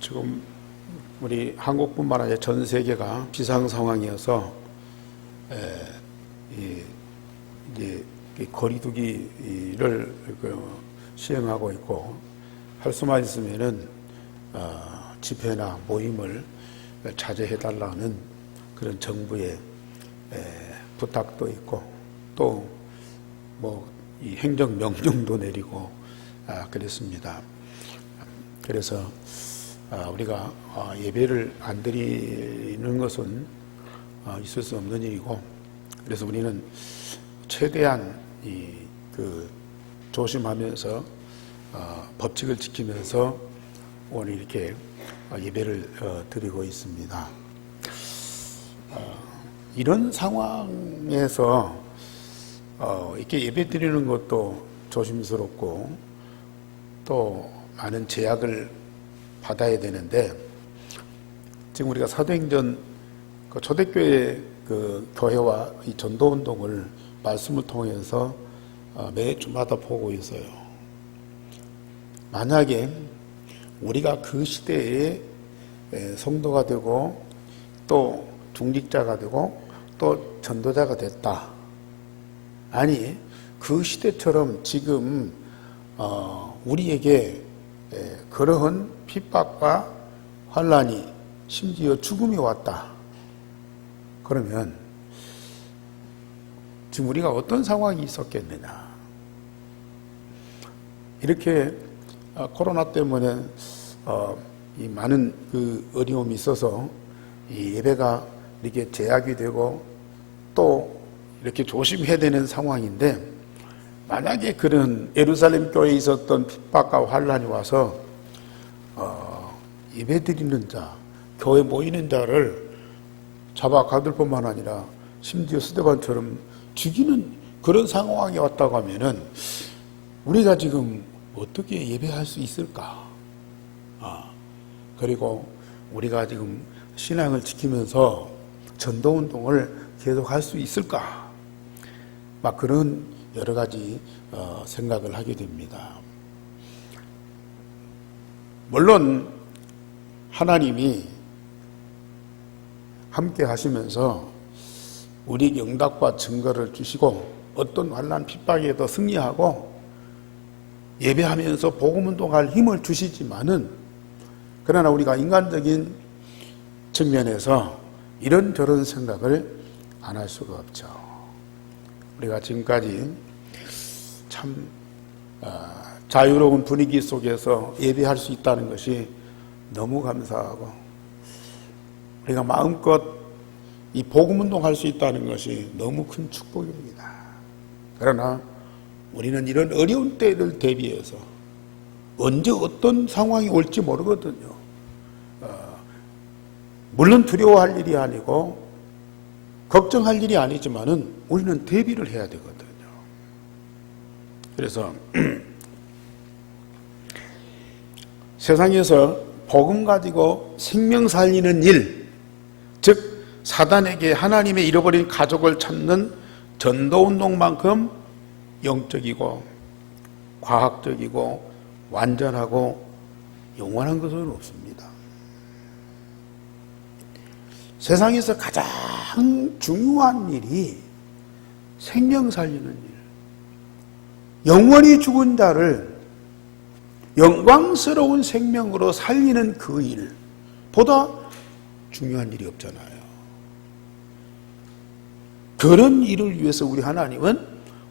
지금 우리 한국뿐만 아니라 전 세계가 비상 상황이어서 이제 거리두기를 시행하고 있고, 할 수만 있으면은 집회나 모임을 자제해달라는 그런 정부의 부탁도 있고, 또 이 행정 명령도 내리고 그랬습니다. 그래서 우리가 예배를 안 드리는 것은 있을 수 없는 일이고, 그래서 우리는 최대한 조심하면서 법칙을 지키면서 오늘 이렇게 예배를 드리고 있습니다. 이런 상황에서 이렇게 예배 드리는 것도 조심스럽고 또 많은 제약을 받아야 되는데, 지금 우리가 사도행전 초대교회 교회와 이 전도운동을 말씀을 통해서 매주마다 보고 있어요. 만약에 우리가 그 시대에 성도가 되고 또 중직자가 되고 또 전도자가 됐다. 아니, 그 시대처럼 지금 우리에게 그러한 핍박과 환난이, 심지어 죽음이 왔다. 그러면 지금 우리가 어떤 상황이 있었겠느냐. 이렇게 코로나 때문에 이 많은 어려움이 있어서 이 예배가 이렇게 제약이 되고 또 이렇게 조심해야 되는 상황인데, 만약에 그런 예루살렘 교회에 있었던 핍박과 환난이 와서 예배드리는 자, 교회 모이는 자를 잡아 가둘 뿐만 아니라 심지어 스데반처럼 죽이는 그런 상황이 왔다고 하면은 우리가 지금 어떻게 예배할 수 있을까? 그리고 우리가 지금 신앙을 지키면서 전도운동을 계속할 수 있을까? 막 그런 여러 가지 생각을 하게 됩니다. 물론 하나님이 함께 하시면서 우리에게 응답과 증거를 주시고 어떤 환난 핍박에도 승리하고 예배하면서 복음운동할 힘을 주시지만은, 그러나 우리가 인간적인 측면에서 이런저런 생각을 안 할 수가 없죠. 우리가 지금까지 참 자유로운 분위기 속에서 예배할 수 있다는 것이 너무 감사하고, 우리가 마음껏 이 복음운동할 수 있다는 것이 너무 큰 축복입니다. 그러나 우리는 이런 어려운 때를 대비해서 언제 어떤 상황이 올지 모르거든요. 물론 두려워할 일이 아니고 걱정할 일이 아니지만은 우리는 대비를 해야 되거든요. 그래서 세상에서 복음 가지고 생명 살리는 일, 즉 사단에게 하나님의 잃어버린 가족을 찾는 전도운동만큼 영적이고 과학적이고 완전하고 영원한 것은 없습니다. 세상에서 가장 중요한 일이 생명 살리는 일, 영원히 죽은 자를 영광스러운 생명으로 살리는 그 일보다 중요한 일이 없잖아요. 그런 일을 위해서 우리 하나님은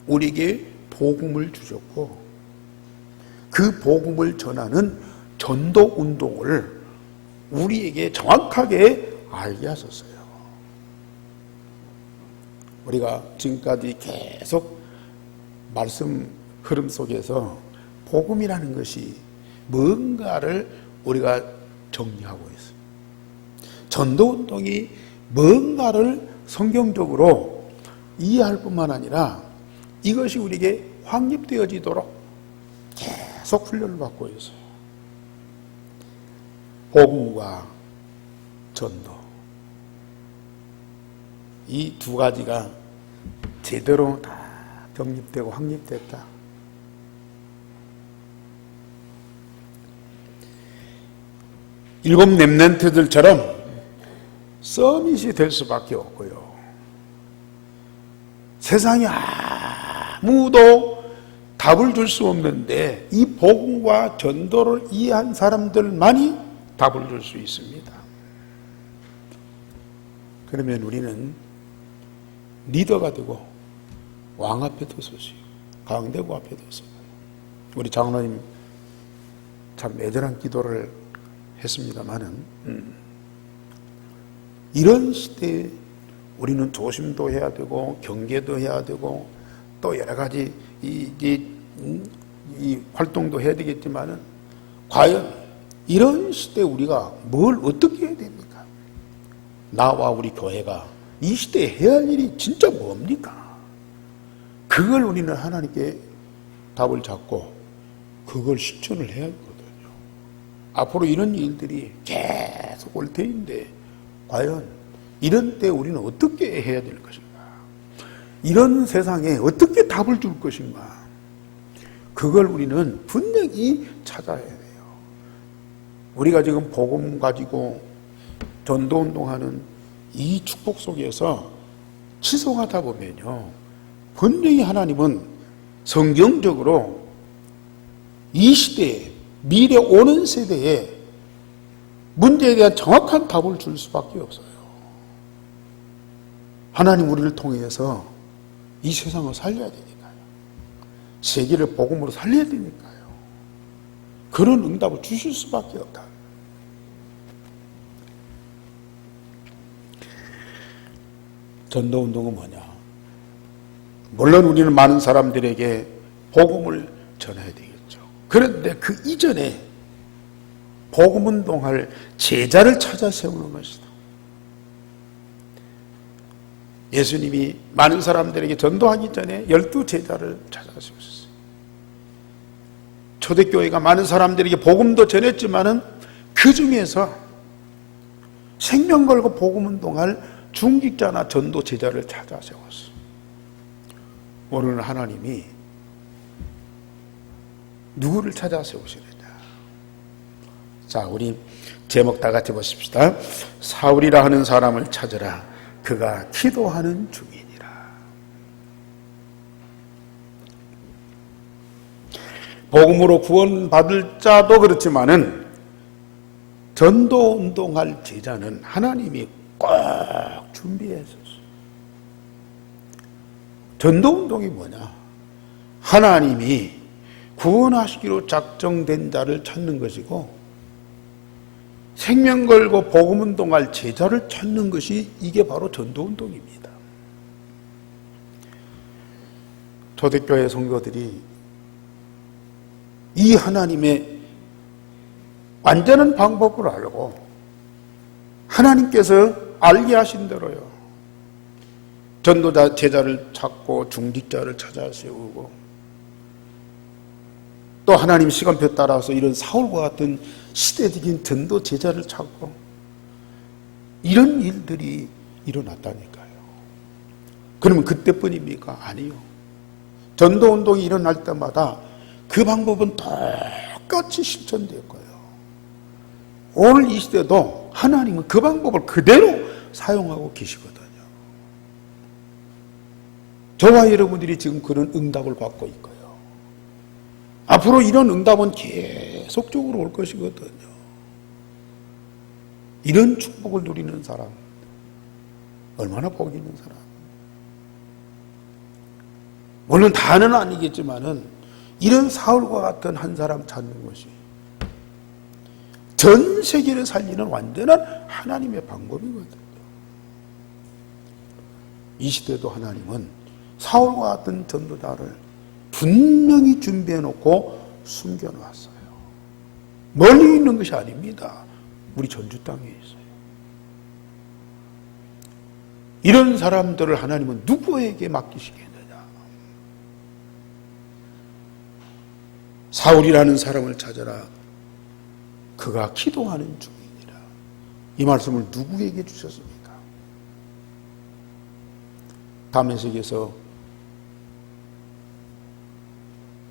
우리에게 복음을 주셨고, 그 복음을 전하는 전도 운동을 우리에게 정확하게 알게 하셨어요. 우리가 지금까지 계속 말씀 흐름 속에서 복음이라는 것이 뭔가를 우리가 정리하고 있어요. 전도운동이 뭔가를 성경적으로 이해할 뿐만 아니라 이것이 우리에게 확립되어지도록 계속 훈련을 받고 있어요. 복음과 전도, 이 두 가지가 제대로 다 정립되고 확립됐다. 일곱 렘넌트들처럼 서밋이 될 수밖에 없고요. 세상에 아무도 답을 줄 수 없는데 이 복음과 전도를 이해한 사람들만이 답을 줄 수 있습니다. 그러면 우리는 리더가 되고 왕 앞에도 서시고 강대국 앞에도 서고, 우리 장로님 참 애절한 기도를 했습니다마는 이런 시대에 우리는 조심도 해야 되고 경계도 해야 되고 또 여러 가지 이 활동도 해야 되겠지만은 과연 이런 시대에 우리가 뭘 어떻게 해야 됩니까? 나와 우리 교회가 이 시대에 해야 할 일이 진짜 뭡니까? 그걸 우리는 하나님께 답을 잡고 그걸 실천을 해야 하거든요. 앞으로 이런 일들이 계속 올 테인데 과연 이런 때 우리는 어떻게 해야 될 것인가? 이런 세상에 어떻게 답을 줄 것인가? 그걸 우리는 분명히 찾아야 돼요. 우리가 지금 복음 가지고 전도운동하는 이 축복 속에서 지속하다 보면요, 분명히 하나님은 성경적으로 이 시대에, 미래 오는 세대에 문제에 대한 정확한 답을 줄 수밖에 없어요. 하나님 우리를 통해서 이 세상을 살려야 되니까요. 세계를 복음으로 살려야 되니까요. 그런 응답을 주실 수밖에 없다. 전도운동은 뭐냐? 물론 우리는 많은 사람들에게 복음을 전해야 되겠죠. 그런데 그 이전에 복음운동할 제자를 찾아 세우는 것이다. 예수님이 많은 사람들에게 전도하기 전에 12제자를 찾아 세우셨어요. 초대교회가 많은 사람들에게 복음도 전했지만은 그 중에서 생명 걸고 복음운동할 중직자나 전도 제자를 찾아 세웠어요. 오늘은 하나님이 누구를 찾아 세우시느냐? 자, 우리 제목 다 같이 보십시다. 사울이라 하는 사람을 찾으라. 그가 기도하는 중이니라. 복음으로 구원받을 자도 그렇지만은 전도 운동할 제자는 하나님이 꼭 준비했었어요. 전도 운동이 뭐냐? 하나님이 구원하시기로 작정된 자를 찾는 것이고, 생명 걸고 복음 운동할 제자를 찾는 것이 이게 바로 전도 운동입니다. 초대교회 성도들이 이 하나님의 완전한 방법을 알고 하나님께서 알게 하신 대로요, 전도자 제자를 찾고 중직자를 찾아 세우고, 또 하나님 시간표 따라서 이런 사울과 같은 시대적인 전도 제자를 찾고, 이런 일들이 일어났다니까요. 그러면 그때뿐입니까? 아니요. 전도운동이 일어날 때마다 그 방법은 똑같이 실천되었고요. 오늘 이 시대도 하나님은 그 방법을 그대로 사용하고 계시거든요. 저와 여러분들이 지금 그런 응답을 받고 있고요. 앞으로 이런 응답은 계속적으로 올 것이거든요. 이런 축복을 누리는 사람, 얼마나 복 있는 사람. 물론 다는 아니겠지만은 이런 사울과 같은 한 사람 찾는 것이 전 세계를 살리는 완전한 하나님의 방법이거든요. 이 시대도 하나님은 사울과 같은 전도자를 분명히 준비해 놓고 숨겨 놨어요. 멀리 있는 것이 아닙니다. 우리 전주 땅에 있어요. 이런 사람들을 하나님은 누구에게 맡기시겠느냐? 사울이라는 사람을 찾아라. 그가 기도하는 중이니라. 이 말씀을 누구에게 주셨습니까? 다메섹에서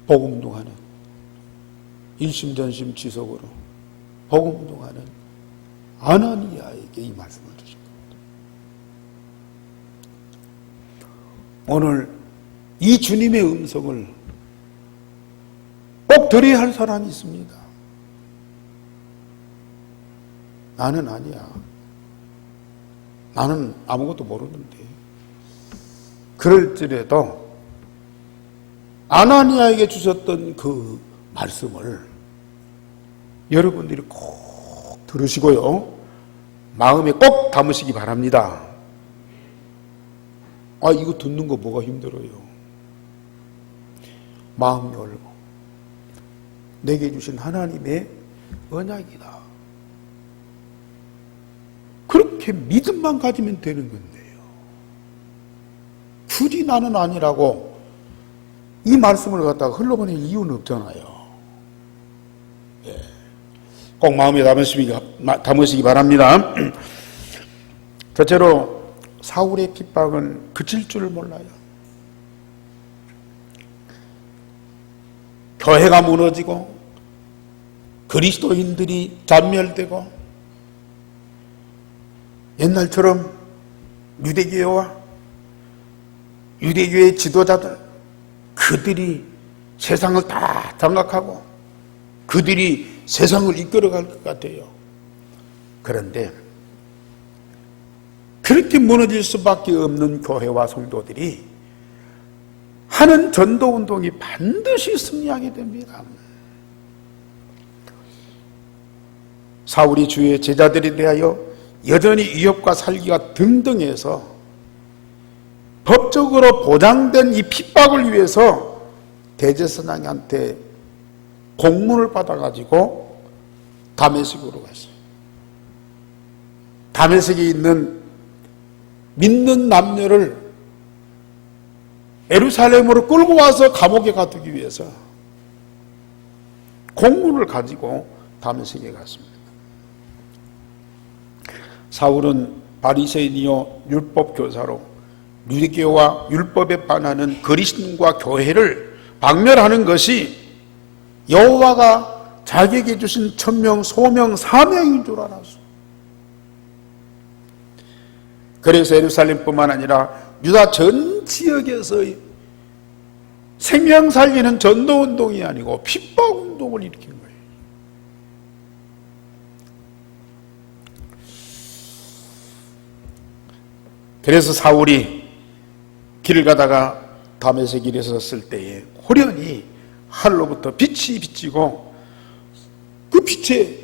복음운동하는, 일심전심 지속으로 복음운동하는 아나니아에게 이 말씀을 주신 겁니다. 오늘 이 주님의 음성을 꼭 들어야 할 사람이 있습니다. 나는 아니야. 나는 아무것도 모르는데. 그럴지라도 아나니아에게 주셨던 그 말씀을 여러분들이 꼭 들으시고요. 마음에 꼭 담으시기 바랍니다. 이거 듣는 거 뭐가 힘들어요. 마음 열고 내게 주신 하나님의 언약이다. 그렇게 믿음만 가지면 되는 건데요. 굳이 나는 아니라고 이 말씀을 갖다가 흘러보낼 이유는 없잖아요. 꼭 마음에 담으시기 바랍니다. 첫째로 사울의 핍박은 그칠 줄을 몰라요. 교회가 무너지고 그리스도인들이 잔멸되고 옛날처럼 유대교회와 유대교회 지도자들 그들이 세상을 다 장악하고 그들이 세상을 이끌어갈 것 같아요. 그런데 그렇게 무너질 수밖에 없는 교회와 성도들이 하는 전도운동이 반드시 승리하게 됩니다. 사울이 주의 제자들에 대하여 여전히 위협과 살기가 등등해서 법적으로 보장된 이 핍박을 위해서 대제사장한테 공문을 받아가지고 다메섹으로 갔어요. 다메섹에 있는 믿는 남녀를 예루살렘으로 끌고 와서 감옥에 가두기 위해서 공문을 가지고 다메섹에 갔습니다. 사울은 바리새인이요 율법 교사로 유대교와 율법에 반하는 그리스도인과 교회를 박멸하는 것이 여호와가 자기에게 주신 천명, 소명, 사명인 줄 알았어. 그래서 예루살렘뿐만 아니라 유다 전 지역에서 생명 살리는 전도운동이 아니고 핍박운동을 일으킨 거예요. 그래서 사울이 길을 가다가 다메섹 길에 섰을 때에 호련히 하늘로부터 빛이 비치고 그 빛에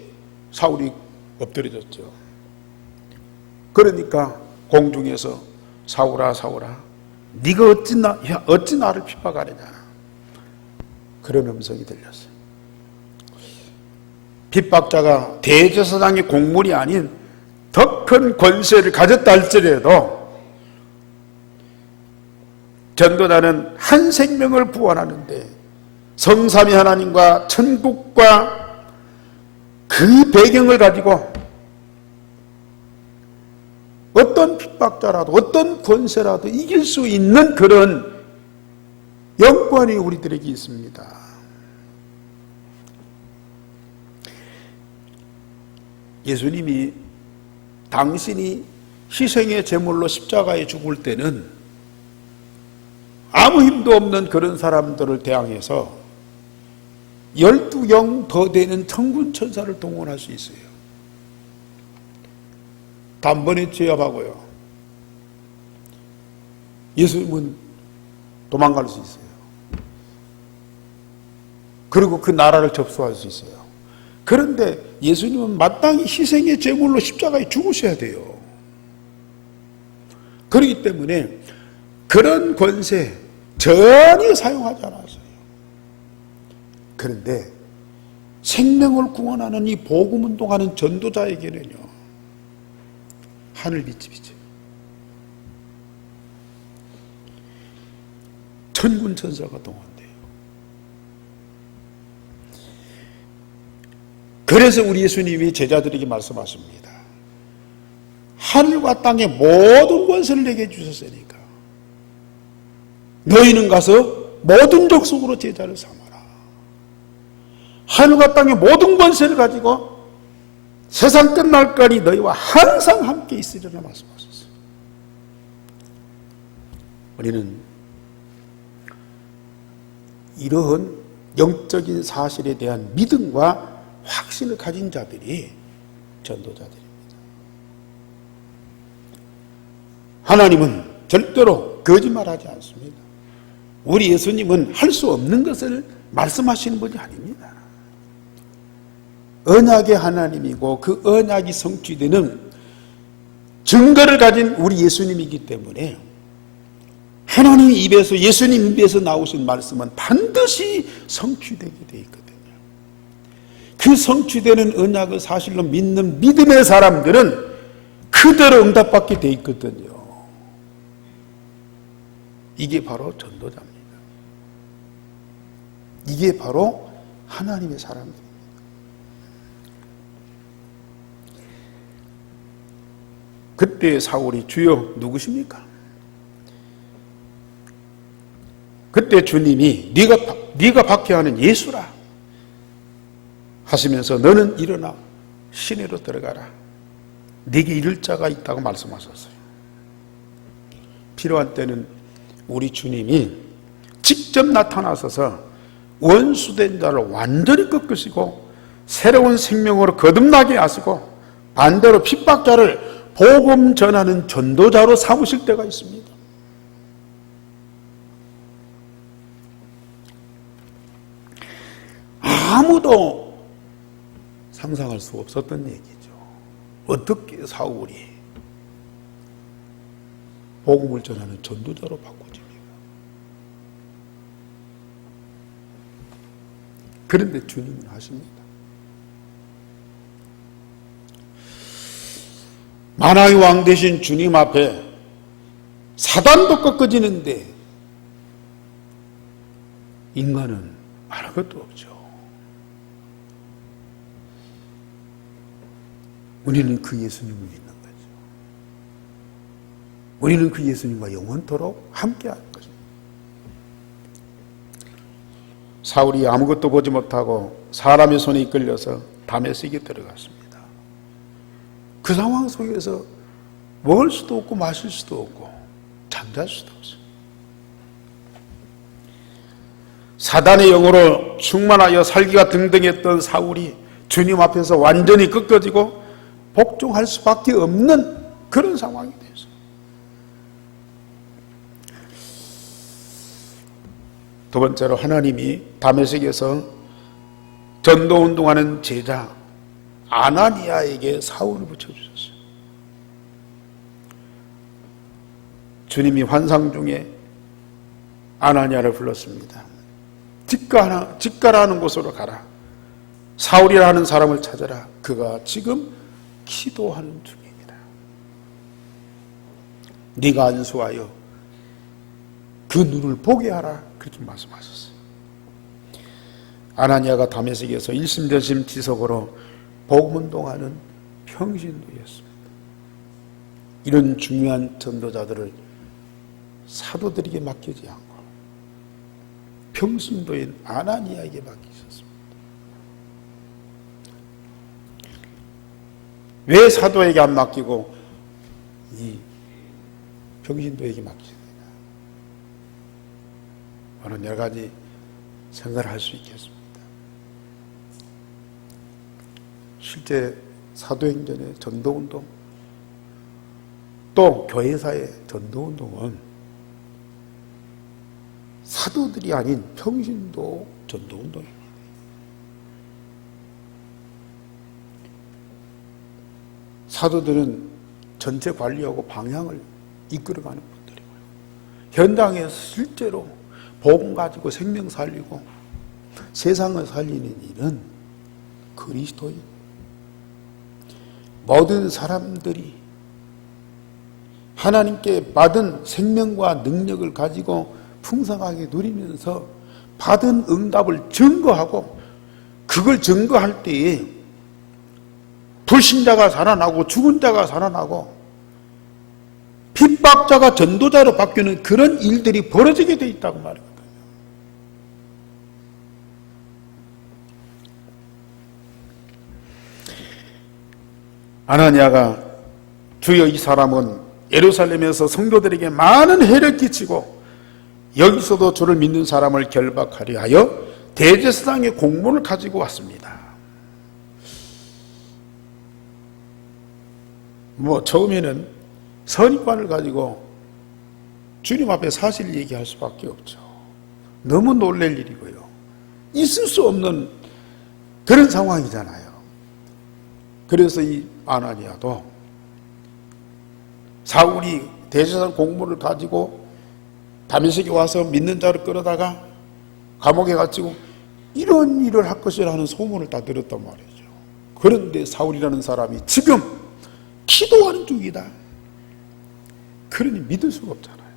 사울이 엎드려졌죠. 그러니까 공중에서 사울아 사울아 네가 어찌 나를 핍박하느냐 그런 음성이 들렸어요. 핍박자가 대제사장의 공물이 아닌 더 큰 권세를 가졌다 할지라도 전도자는 한 생명을 구원하는데 성삼위 하나님과 천국과 그 배경을 가지고 어떤 핍박자라도 어떤 권세라도 이길 수 있는 그런 영권이 우리들에게 있습니다. 예수님이 당신이 희생의 제물로 십자가에 죽을 때는 아무 힘도 없는 그런 사람들을 대항해서 12경 더 되는 천군 천사를 동원할 수 있어요. 단번에 제압하고요. 예수님은 도망갈 수 있어요. 그리고 그 나라를 접수할 수 있어요. 그런데 예수님은 마땅히 희생의 제물로 십자가에 죽으셔야 돼요. 그렇기 때문에 그런 권세 전혀 사용하지 않았어요. 그런데 생명을 구원하는 이 복음운동하는 전도자에게는요, 하늘빛이 비쳐요. 천군 천사가 동원돼요. 그래서 우리 예수님이 제자들에게 말씀하십니다. 하늘과 땅의 모든 권세를 내게 주셨으니까 너희는 가서 모든 족속으로 제자를 삼아라. 하늘과 땅의 모든 권세를 가지고 세상 끝날까지 너희와 항상 함께 있으리라 말씀하셨어요. 우리는 이러한 영적인 사실에 대한 믿음과 확신을 가진 자들이 전도자들입니다. 하나님은 절대로 거짓말하지 않습니다. 우리 예수님은 할 수 없는 것을 말씀하시는 분이 아닙니다. 언약의 하나님이고 그 언약이 성취되는 증거를 가진 우리 예수님이기 때문에 하나님 입에서, 예수님 입에서 나오신 말씀은 반드시 성취되게 되어 있거든요. 그 성취되는 언약을 사실로 믿는 믿음의 사람들은 그대로 응답받게 되어 있거든요. 이게 바로 전도자입니다. 이게 바로 하나님의 사람들입니다. 그때 사울이 주여 누구십니까? 그때 주님이 네가 박해하는 예수라 하시면서 너는 일어나 시내로 들어가라. 네게 이를 자가 있다고 말씀하셨어요. 필요한 때는 우리 주님이 직접 나타나셔서 원수된 자를 완전히 꺾으시고 새로운 생명으로 거듭나게 하시고 반대로 핍박자를 복음 전하는 전도자로 삼으실 때가 있습니다. 아무도 상상할 수 없었던 얘기죠. 어떻게 사울이 복음을 전하는 전도자로 바꿔집니까? 그런데 주님은 하십니다. 만왕의 왕 되신 주님 앞에 사단도 꺾어지는데 인간은 아무것도 없죠. 우리는 그 예수님을 믿는 거죠. 우리는 그 예수님과 영원토록 함께하는 것입니다. 사울이 아무것도 보지 못하고 사람의 손에 이끌려서 다메섹에 들어갔습니다. 그 상황 속에서 먹을 수도 없고 마실 수도 없고 잠잘 수도 없어요. 사단의 영으로 충만하여 살기가 등등했던 사울이 주님 앞에서 완전히 꺾어지고 복종할 수밖에 없는 그런 상황이 됐어요. 두 번째로 하나님이 다메섹에서 전도운동하는 제자 아나니아에게 사울을 붙여주셨어요. 주님이 환상 중에 아나니아를 불렀습니다. 직가라는 곳으로 가라. 사울이라는 사람을 찾아라. 그가 지금 기도하는 중입니다. 네가 안수하여 그 눈을 보게 하라. 그렇게 말씀하셨어요. 아나니아가 다메섹에서 일심전심 지속으로 복음운동하는 평신도였습니다. 이런 중요한 전도자들을 사도들에게 맡기지 않고 평신도인 아나니아에게 맡기셨습니다. 왜 사도에게 안 맡기고 이 평신도에게 맡기셨느냐? 오늘 여러 가지 생각을 할 수 있겠습니다. 실제 사도행전의 전도운동, 또 교회사의 전도운동은 사도들이 아닌 평신도 전도운동입니다. 사도들은 전체 관리하고 방향을 이끌어가는 분들이고요. 현장에서 실제로 복음 가지고 생명 살리고 세상을 살리는 일은 그리스도인. 모든 사람들이 하나님께 받은 생명과 능력을 가지고 풍성하게 누리면서 받은 응답을 증거하고, 그걸 증거할 때에 불신자가 살아나고 죽은 자가 살아나고 핍박자가 전도자로 바뀌는 그런 일들이 벌어지게 돼 있다고 말이거든요. 아나니아가 주여 이 사람은 예루살렘에서 성도들에게 많은 해를 끼치고 여기서도 주를 믿는 사람을 결박하려 하여 대제사장의 공문을 가지고 왔습니다. 처음에는 선입관을 가지고 주님 앞에 사실 얘기할 수밖에 없죠. 너무 놀랄 일이고요. 있을 수 없는 그런 상황이잖아요. 그래서 이 아나니아도 사울이 대제사장 공문을 가지고 다메섹에 와서 믿는 자를 끌어다가 감옥에 갇히고 이런 일을 할 것이라는 소문을 다 들었단 말이죠. 그런데 사울이라는 사람이 지금 기도하는 중이다. 그러니 믿을 수가 없잖아요.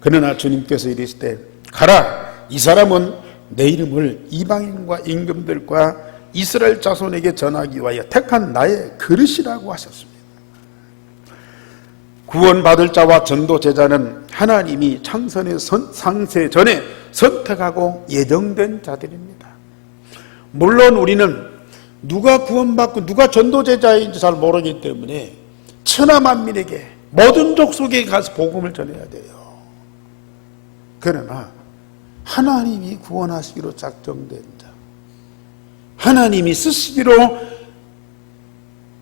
그러나 주님께서 이르시되 가라, 이 사람은 내 이름을 이방인과 임금들과 이스라엘 자손에게 전하기 위하여 택한 나의 그릇이라고 하셨습니다. 구원받을 자와 전도 제자는 하나님이 창선의 상세 전에 선택하고 예정된 자들입니다. 물론 우리는 누가 구원받고 누가 전도 제자인지 잘 모르기 때문에 천하 만민에게 모든 족속에 가서 복음을 전해야 돼요. 그러나 하나님이 구원하시기로 작정된 자, 하나님이 쓰시기로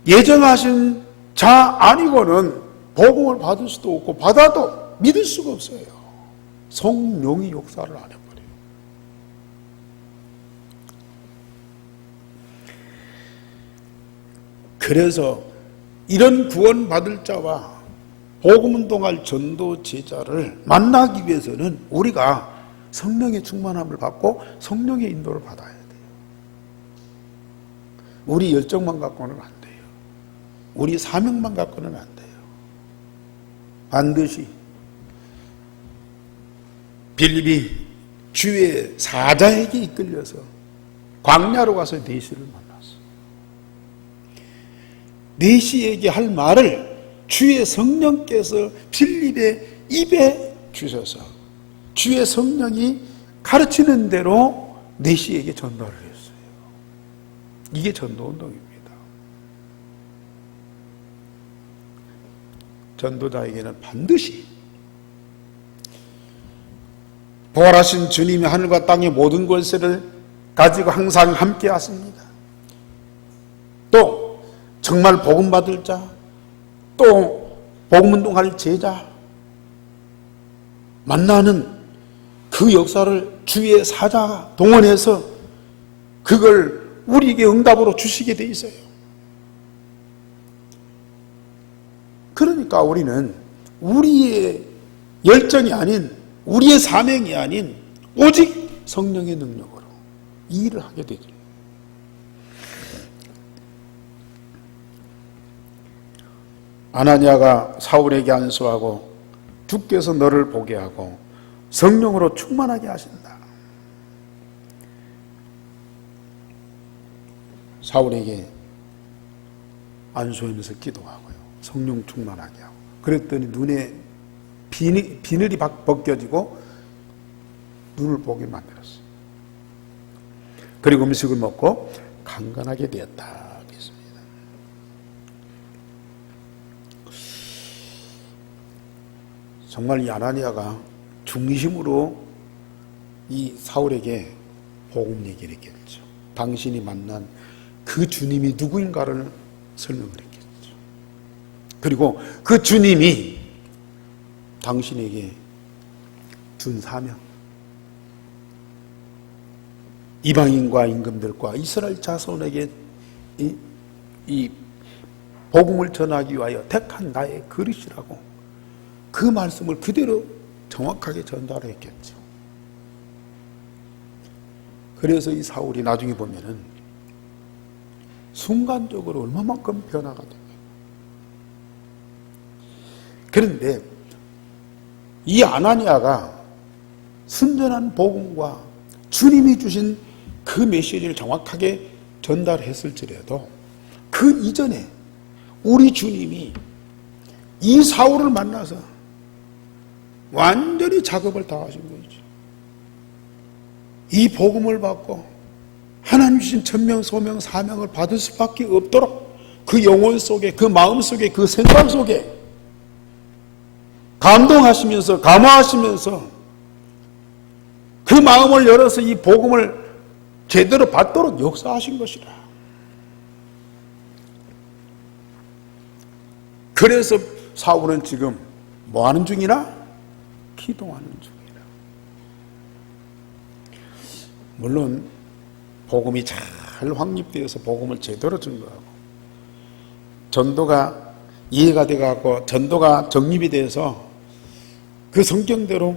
예정하신 자 아니고는 복음을 받을 수도 없고 받아도 믿을 수가 없어요. 성령이 역사를 안 해버려요. 그래서 이런 구원받을 자와 복음운동할 전도 제자를 만나기 위해서는 우리가 성령의 충만함을 받고 성령의 인도를 받아야 돼요. 우리 열정만 갖고는 안 돼요. 우리 사명만 갖고는 안 돼요. 반드시 빌립이 주의 사자에게 이끌려서 광야로 가서 내시를 만났어요. 내시에게 할 말을 주의 성령께서 빌립의 입에 주셔서 주의 성령이 가르치는 대로 내시에게 전달을 했어요. 이게 전도운동입니다. 전도자에게는 반드시 부활하신 주님이 하늘과 땅의 모든 권세를 가지고 항상 함께 하십니다. 또 정말 복음 받을 자, 또 복음운동할 제자 만나는 그 역사를 주의 사자 동원해서 그걸 우리에게 응답으로 주시게 돼 있어요. 그러니까 우리는 우리의 열정이 아닌, 우리의 사명이 아닌 오직 성령의 능력으로 이 일을 하게 되죠. 아나니아가 사울에게 안수하고 주께서 너를 보게 하고 성령으로 충만하게 하신다. 사울에게 안수하면서 기도하고요. 성령 충만하게 하고. 그랬더니 눈에 비늘이 벗겨지고 눈을 보게 만들었어요. 그리고 음식을 먹고 강건하게 되었다. 정말 이 아나니아가 중심으로 이 사울에게 복음 얘기를 했겠죠. 당신이 만난 그 주님이 누구인가를 설명을 했겠죠. 그리고 그 주님이 당신에게 준 사명, 이방인과 임금들과 이스라엘 자손에게 이 복음을 전하기 위하여 택한 나의 그릇이라고 그 말씀을 그대로 정확하게 전달했겠죠. 그래서 이 사울이 나중에 보면은 순간적으로 얼마만큼 변화가 됩니다. 그런데 이 아나니아가 순전한 복음과 주님이 주신 그 메시지를 정확하게 전달했을지라도 그 이전에 우리 주님이 이 사울을 만나서 완전히 작업을 다 하신 거죠. 이 복음을 받고 하나님 주신 천명, 소명, 사명을 받을 수밖에 없도록 그 영혼 속에, 그 마음 속에, 그 생각 속에 감동하시면서, 감화하시면서 그 마음을 열어서 이 복음을 제대로 받도록 역사하신 것이라. 그래서 사울은 지금 뭐 하는 중이라? 기도하는 중이라. 물론 복음이 잘 확립되어서 복음을 제대로 증거하고 전도가 이해가 돼가고 전도가 정립이 돼서 그 성경대로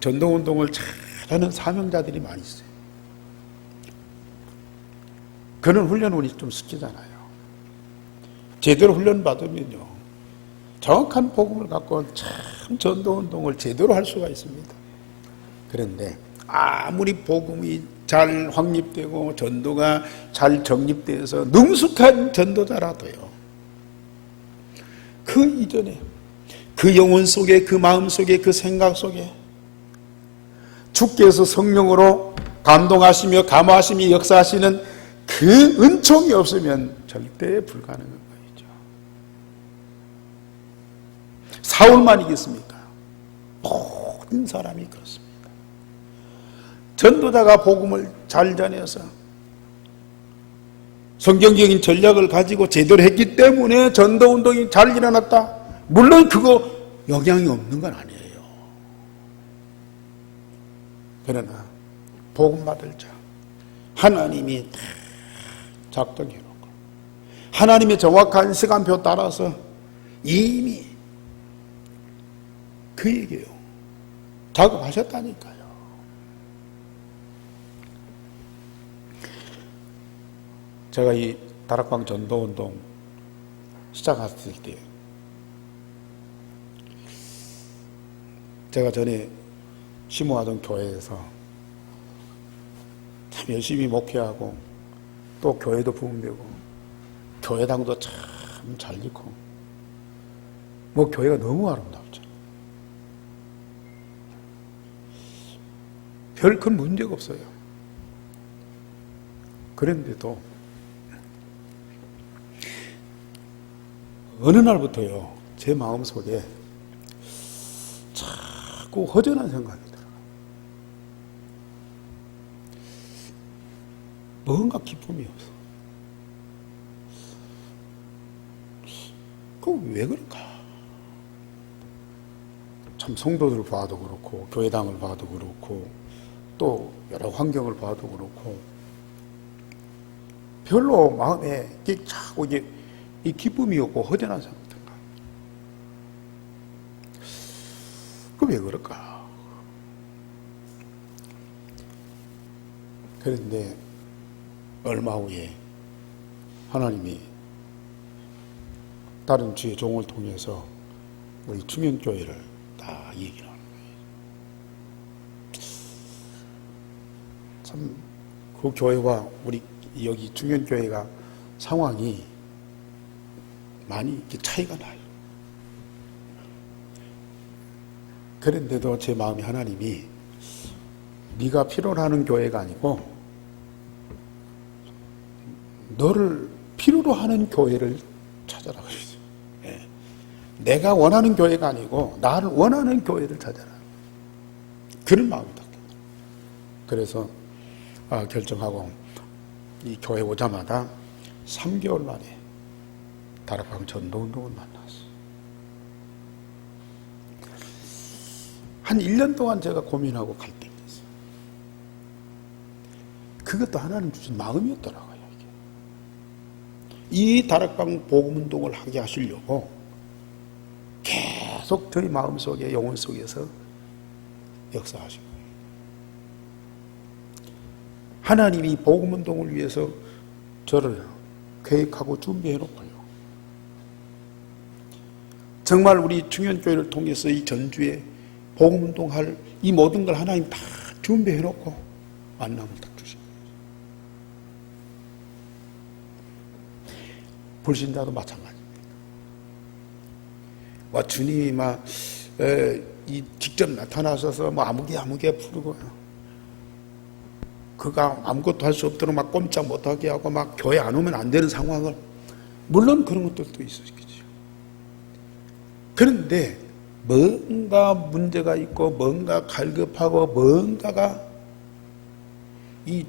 전도운동을 잘하는 사명자들이 많이 있어요. 그런 훈련을 우리 좀 시키잖아요. 제대로 훈련 받으면요, 정확한 복음을 갖고 참 전도운동을 제대로 할 수가 있습니다. 그런데 아무리 복음이 잘 확립되고 전도가 잘 정립되어서 능숙한 전도자라도요, 그 이전에 그 영혼 속에, 그 마음 속에, 그 생각 속에 주께서 성령으로 감동하시며 감화하시며 역사하시는 그 은총이 없으면 절대 불가능한 거죠. 사울만 이겠습니까? 모든 사람이 그렇습니다. 전도자가 복음을 잘 전해서 성경적인 전략을 가지고 제대로 했기 때문에 전도운동이 잘 일어났다. 물론 그거 영향이 없는 건 아니에요. 그러나 복음 받을 자, 하나님이 다 작동해놓고 하나님의 정확한 시간표 따라서 이미 그에게요 작업하셨다니까요. 제가 이 다락방 전도운동 시작했을 때 제가 전에 심호하던 교회에서 참 열심히 목회하고 또 교회도 부흥되고 교회당도 참 잘 짓고 뭐 교회가 너무 아름답죠. 별 큰 문제가 없어요. 그런데도 어느 날부터요 제 마음속에 자꾸 허전한 생각이 들어요. 뭔가 기쁨이 없어. 그거 왜 그럴까? 참 성도들을 봐도 그렇고 교회당을 봐도 그렇고 또 여러 환경을 봐도 그렇고 별로 마음에 자꾸 이게 이 기쁨이 없고 허전한 생각 든가. 그거 왜 그럴까? 그런데 얼마 후에 하나님이 다른 주의 종을 통해서 우리 충현교회를 다 얘기를 하는 거예요. 참 그 교회와 우리 여기 충현교회가 상황이 많이 이렇게 차이가 나요. 그런데도 제 마음이 하나님이 네가 필요로 하는 교회가 아니고 너를 필요로 하는 교회를 찾아라 그랬어요. 예. 내가 원하는 교회가 아니고 나를 원하는 교회를 찾아라. 그런 마음이다. 그래서 결정하고 이 교회 오자마자 3개월 만에 다락방 전도운동을 만났어요. 한 1년 동안 제가 고민하고 갈등했어요. 그것도 하나님 주신 마음이었더라고요. 이 다락방 복음운동을 하게 하시려고 계속 저희 마음속에 영혼 속에서 역사하신 거예요. 하나님이 복음운동을 위해서 저를 계획하고 준비해놓고요. 정말 우리 충현교회를 통해서 이 전주에 복음운동할 이 모든 걸 하나님 다 준비해놓고 만남을 딱 주신 거예요. 불신자도 마찬가지입니다. 주님이 직접 나타나셔서 아무개 부르고요. 그가 아무것도 할 수 없도록 막 꼼짝 못하게 하고 막 교회 안 오면 안 되는 상황을, 물론 그런 것들도 있었겠죠. 그런데 뭔가 문제가 있고 뭔가 갈급하고 뭔가가 이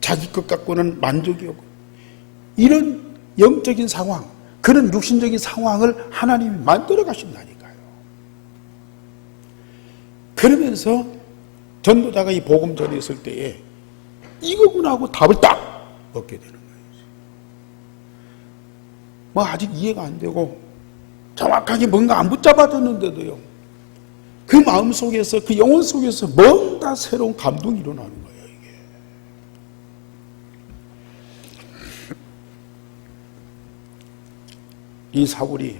자기 것 갖고는 만족이 없고 이런 영적인 상황, 그런 육신적인 상황을 하나님이 만들어 가신다니까요. 그러면서 전도자가 이 복음 전했을 때에 이거구나 하고 답을 딱 얻게 되는 거예요. 뭐 아직 이해가 안 되고 정확하게 뭔가 안 붙잡아졌는데도요, 그 마음 속에서, 그 영혼 속에서 뭔가 새로운 감동이 일어나는 거예요, 이게. 이 사울이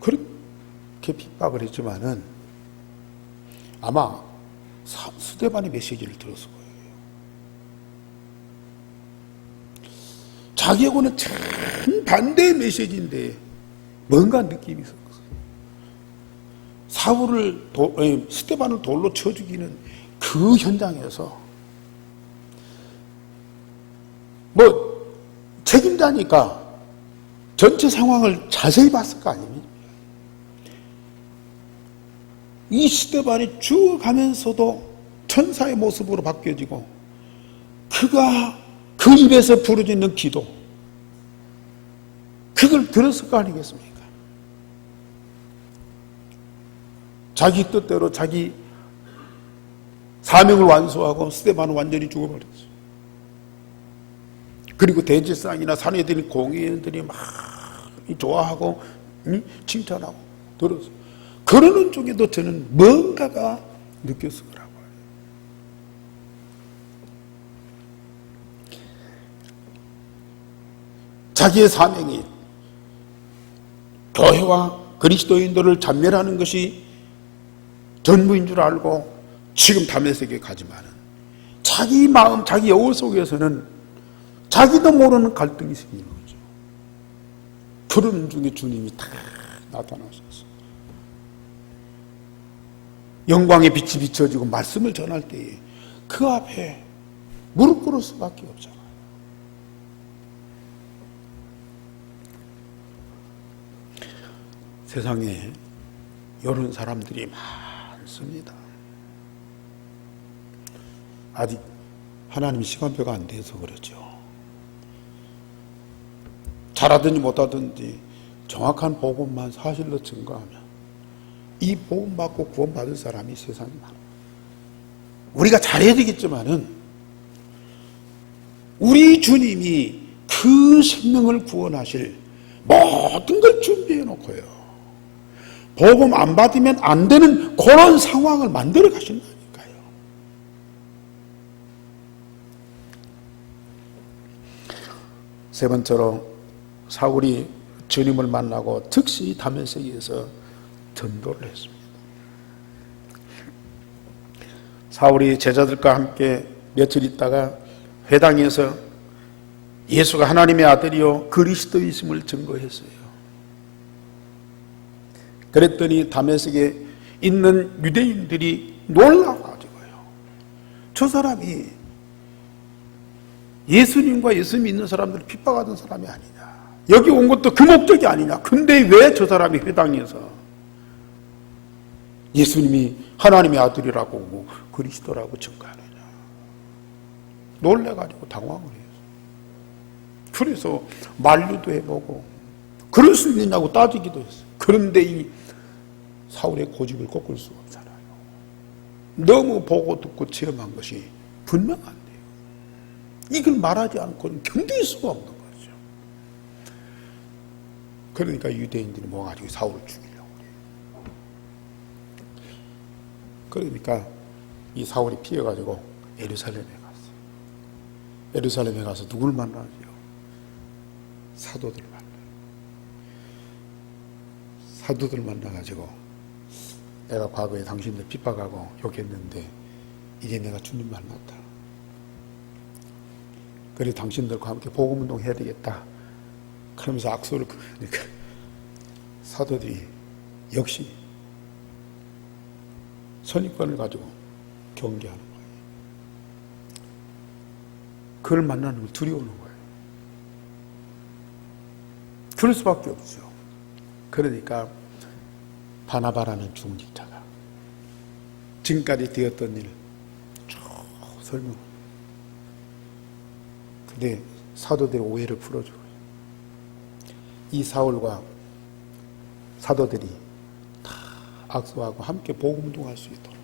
그렇게 핍박을 했지만은 아마 스데반의 메시지를 들었을 거예요. 자기하고는 참 반대의 메시지인데 뭔가 느낌이 있었어요. 스데반을 돌로 쳐 죽이는 그 현장에서 뭐 책임자니까 전체 상황을 자세히 봤을 거 아닙니까? 이 스데반이 죽어가면서도 천사의 모습으로 바뀌어지고 그가 그 입에서 부르짖는 기도, 그걸 들었을 거 아니겠습니까? 자기 뜻대로 자기 사명을 완수하고 스데반은 완전히 죽어버렸어요. 그리고 대제사장이나 사내들이 공회원들이 막 좋아하고 칭찬하고 들었어요. 그러는 중에도 저는 뭔가가 느꼈을 거라고 해요. 자기의 사명이 교회와 그리스도인들을 잔멸하는 것이 전부인 줄 알고 지금 다메섹에 가지만은 자기 마음, 자기 영혼 속에서는 자기도 모르는 갈등이 생기는 거죠. 그런 중에 주님이 다 나타나셔서 영광의 빛이 비춰지고 말씀을 전할 때에 그 앞에 무릎 꿇을 수밖에 없잖아요. 세상에 이런 사람들이 많습니다. 아직 하나님 시간표가 안 돼서 그렇죠. 잘하든지 못하든지 정확한 복음만 사실로 증거하면 이 복음 받고 구원 받을 사람이 세상에 많아요. 우리가 잘해야 되겠지만은 우리 주님이 그 생명을 구원하실 모든 걸 준비해 놓고요, 복음 안 받으면 안 되는 그런 상황을 만들어 가신다니까요. 세 번째로 사울이 주님을 만나고 즉시 다메섹에서 전도를 했습니다. 사울이 제자들과 함께 며칠 있다가 회당에서 예수가 하나님의 아들이요 그리스도이심을 증거했어요. 그랬더니 다메섹에 있는 유대인들이 놀라가지고요, 저 사람이 예수님과 예수 믿는 사람들을 핍박하던 사람이 아니냐, 여기 온 것도 그 목적이 아니냐, 근데 왜 저 사람이 회당에서 예수님이 하나님의 아들이라고 그리스도라고 증거하느냐, 놀래가지고 당황을 해요. 그래서 만류도 해보고 그럴 수 있느냐고 따지기도 했어요. 그런데 이 사울의 고집을 꺾을 수가 없잖아요. 너무 보고 듣고 체험한 것이 분명한데요, 이걸 말하지 않고는 견딜 수가 없는 거죠. 그러니까 유대인들이 모아가지고 사울을 죽이려고 해요. 그러니까 이 사울이 피해가지고 예루살렘에 갔어요. 예루살렘에 가서 누굴 만나죠? 사도들 만나요. 사도들 만나가지고 내가 과거에 당신들 핍박하고 욕했는데 이제 내가 주님 만났다. 그래서 당신들과 함께 복음운동 해야 되겠다. 그러면서 악수를 그러니까 사도들이 역시 선입관을 가지고 경계하는 거예요. 그를 만나는 걸 두려워하는 거예요. 그럴 수밖에 없죠. 그러니까 바나바라는 중직자가 지금까지 되었던 일을 쭉 설명합니다. 근데 사도들의 오해를 풀어줘요. 이 사울과 사도들이 다 악수하고 함께 복음운동할 수 있도록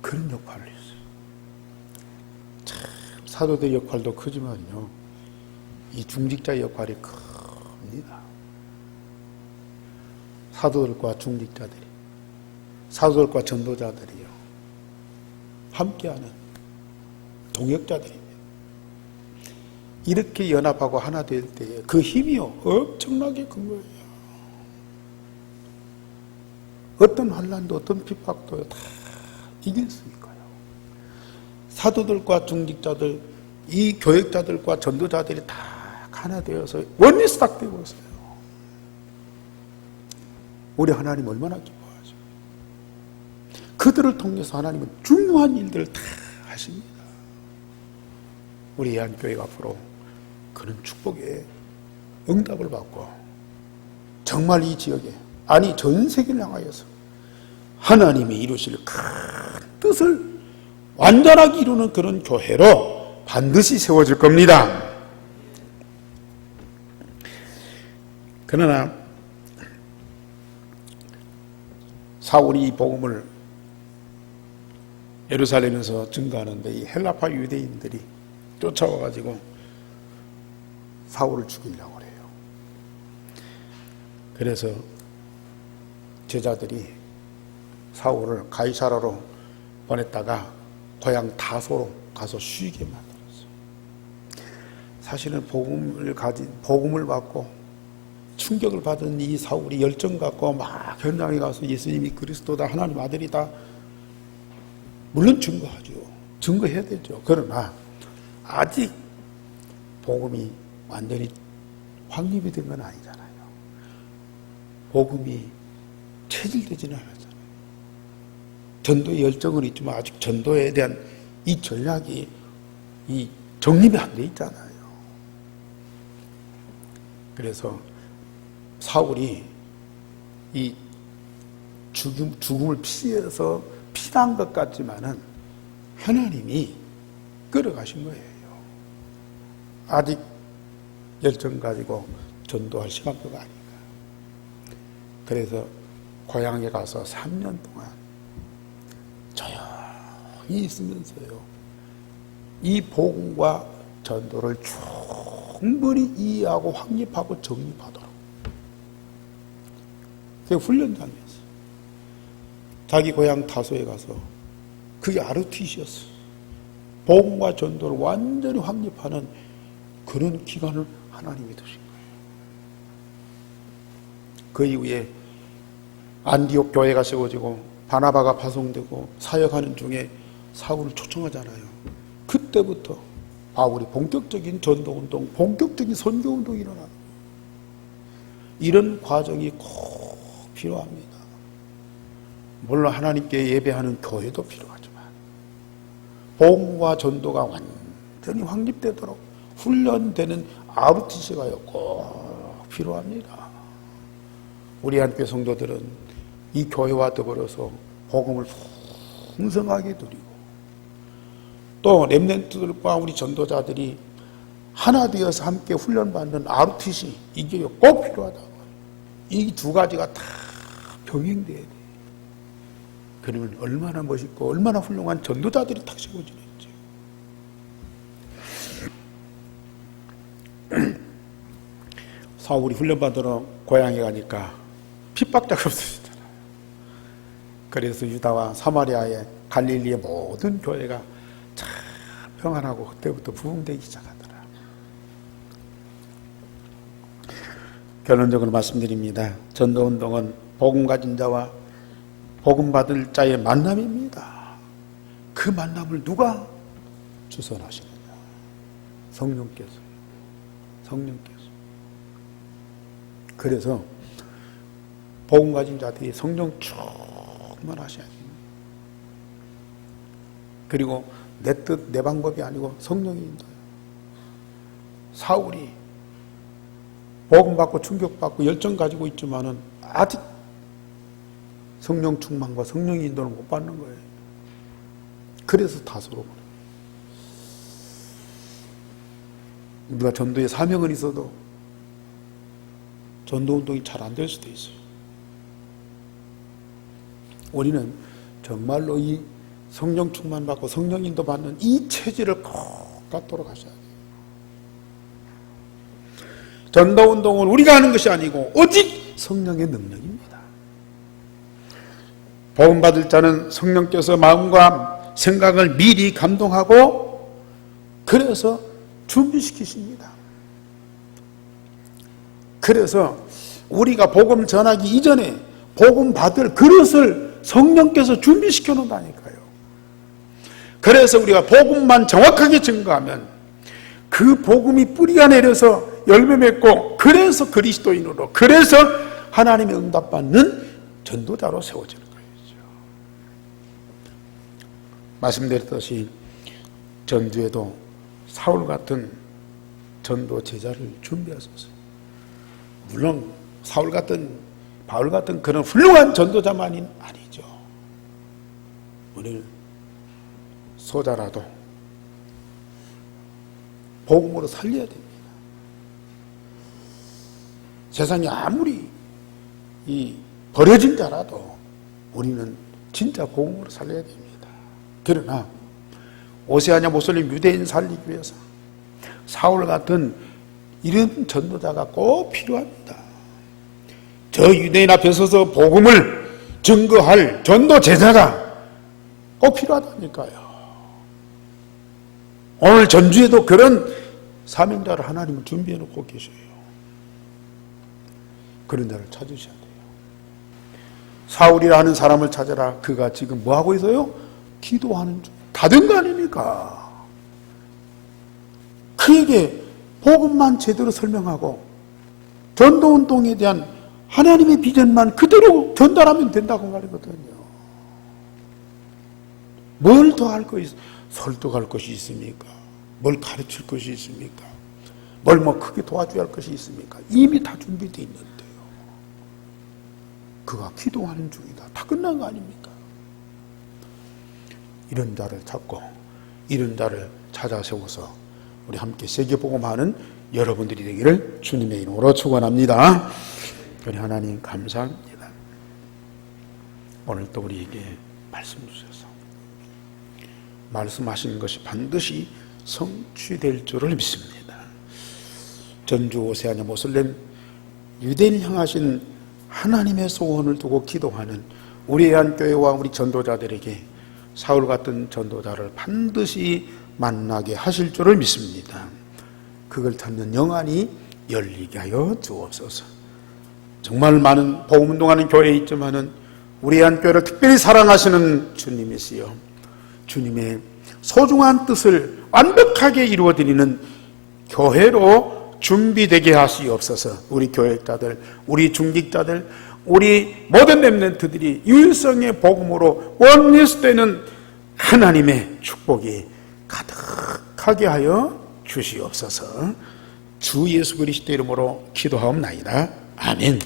그런 역할을 했어요. 참 사도들의 역할도 크지만요, 이 중직자의 역할이 큽니다. 사도들과 중직자들이, 사도들과 전도자들이요, 함께하는 동역자들입니다. 이렇게 연합하고 하나 될 때에 그 힘이요 엄청나게 큰 거예요. 어떤 환난도 어떤 핍박도 다 이길 수 있어요. 사도들과 중직자들, 이 교역자들과 전도자들이 다 하나 되어서 원리스 딱 되고 있어요. 우리 하나님 얼마나 기뻐하죠. 그들을 통해서 하나님은 중요한 일들을 다 하십니다. 우리 예한교회가 앞으로 그런 축복의 응답을 받고 정말 이 지역에, 아니 전 세계를 향하여서 하나님이 이루실 큰 뜻을 완전하게 이루는 그런 교회로 반드시 세워질 겁니다. 그러나 사울이 이 복음을 예루살렘에서 증거하는데 이 헬라파 유대인들이 쫓아와가지고 사울을 죽이려고 해요. 그래서 제자들이 사울을 가이사라로 보냈다가 고향 다소로 가서 쉬게 만들었어요. 사실은 복음을 받고 충격을 받은 이 사울이 열정 갖고 막 현장에 가서 예수님이 그리스도다, 하나님 아들이다, 물론 증거하죠. 증거해야 되죠. 그러나 아직 복음이 완전히 확립이 된 건 아니잖아요. 복음이 체질되지는 않았잖아요. 전도의 열정은 있지만 아직 전도에 대한 이 전략이 이 정립이 안 돼 있잖아요. 그래서 사울이 이 죽음을 피해서 피난 것 같지만은 하나님이 끌어가신 거예요. 아직 열정 가지고 전도할 시간표가 아닌가. 그래서 고향에 가서 3년 동안 조용히 있으면서요, 이 복음과 전도를 충분히 이해하고 확립하고 정립하도록 그게 훈련장이었어요. 자기 고향 다소에 가서 그게 ROTC였어요. 복음과 전도를 완전히 확립하는 그런 기간을 하나님이 두신 거예요. 그 이후에 안디옥 교회가 세워지고 바나바가 파송되고 사역하는 중에 사울을 초청하잖아요. 그때부터 바울이 본격적인 전도운동, 본격적인 선교운동이 일어나는 거예요. 이런 과정이 꼭 필요합니다. 물론 하나님께 예배하는 교회도 필요하지만 복음과 전도가 완전히 확립되도록 훈련되는 ROTC가 꼭 필요합니다. 우리 한교회 성도들은 이 교회와 더불어서 복음을 풍성하게 누리고 또 렘넌트들과 우리 전도자들이 하나 되어서 함께 훈련받는 ROTC, 이게 꼭 필요하다고. 이 두 가지가 다 병행돼야 돼. 그러면 얼마나 멋있고 얼마나 훌륭한 전도자들이 탁 세워지는지. 사울이 훈련받으러 고향에 가니까 핍박자가 없어지잖아요. 그래서 유다와 사마리아의 갈릴리의 모든 교회가 참 평안하고 그때부터 부흥되기 시작하더라. 결론적으로 말씀드립니다. 전도운동은 복음 가진 자와 복음 받을 자의 만남입니다. 그 만남을 누가 주선하시느냐? 성령께서. 그래서 복음 가진 자들이 성령 충만하셔야 됩니다. 그리고 내 뜻, 내 방법이 아니고 성령이 인도해요. 사울이 복음 받고 충격받고 열정 가지고 있지만은 아직 성령 충만과 성령의 인도를 못 받는 거예요. 그래서 다소로 보내요. 우리가 전도에 사명은 있어도 전도운동이 잘 안 될 수도 있어요. 우리는 정말로 이 성령 충만 받고 성령 인도 받는 이 체질을 꼭 갖도록 하셔야 돼요. 전도운동은 우리가 하는 것이 아니고 오직 성령의 능력입니다. 복음 받을 자는 성령께서 마음과 생각을 미리 감동하고 그래서 준비시키십니다. 그래서 우리가 복음 전하기 이전에 복음 받을 그릇을 성령께서 준비시켜 놓는다니까요. 그래서 우리가 복음만 정확하게 증거하면 그 복음이 뿌리가 내려서 열매 맺고 그래서 그리스도인으로 그래서 하나님의 응답받는 전도자로 세워지는 거예요. 말씀드렸듯이 전주에도 사울 같은 전도 제자를 준비하셨어요. 물론 사울 같은 바울 같은 그런 훌륭한 전도자만이 아니죠. 우리는 소자라도 복음으로 살려야 됩니다. 세상이 아무리 이 버려진 자라도 우리는 진짜 복음으로 살려야 됩니다. 그러나 오세아냐 모슬림 유대인 살리기 위해서 사울 같은 이런 전도자가 꼭 필요합니다. 저 유대인 앞에 서서 복음을 증거할 전도 제자가 꼭 필요하다니까요. 오늘 전주에도 그런 사명자를 하나님은 준비해 놓고 계셔요. 그런 자를 찾으셔야 돼요. 사울이라는 사람을 찾아라. 그가 지금 뭐 하고 있어요? 기도하는 중. 다 된 거 아닙니까? 그에게 복음만 제대로 설명하고 전도운동에 대한 하나님의 비전만 그대로 전달하면 된다고 말이거든요. 뭘 더 할 것이, 설득할 것이 있습니까? 뭘 가르칠 것이 있습니까? 뭘 뭐 크게 도와줘야 할 것이 있습니까? 이미 다 준비되어 있는데요. 그가 기도하는 중이다. 다 끝난 거 아닙니까? 이런 자를 찾고 이런 자를 찾아 세워서 우리 함께 세계복음하는 여러분들이 되기를 주님의 이름으로 축원합니다. 우리 하나님 감사합니다. 오늘 또 우리에게 말씀 주셔서 말씀하신 것이 반드시 성취될 줄을 믿습니다. 전주 오세아냐 모슬렘 유대인 향하신 하나님의 소원을 두고 기도하는 우리 한교회와 우리 전도자들에게 사울 같은 전도자를 반드시 만나게 하실 줄을 믿습니다. 그걸 찾는 영안이 열리게 하여 주옵소서. 정말 많은 복음운동하는 교회에 있지만은 우리 한교회를 특별히 사랑하시는 주님이시여, 주님의 소중한 뜻을 완벽하게 이루어드리는 교회로 준비되게 하시옵소서. 우리 교역자들, 우리 중직자들, 우리 모든 렘넌트들이 유일성의 복음으로 원리스되는 하나님의 축복이 가득하게 하여 주시옵소서. 주 예수 그리스도 이름으로 기도하옵나이다. 아멘.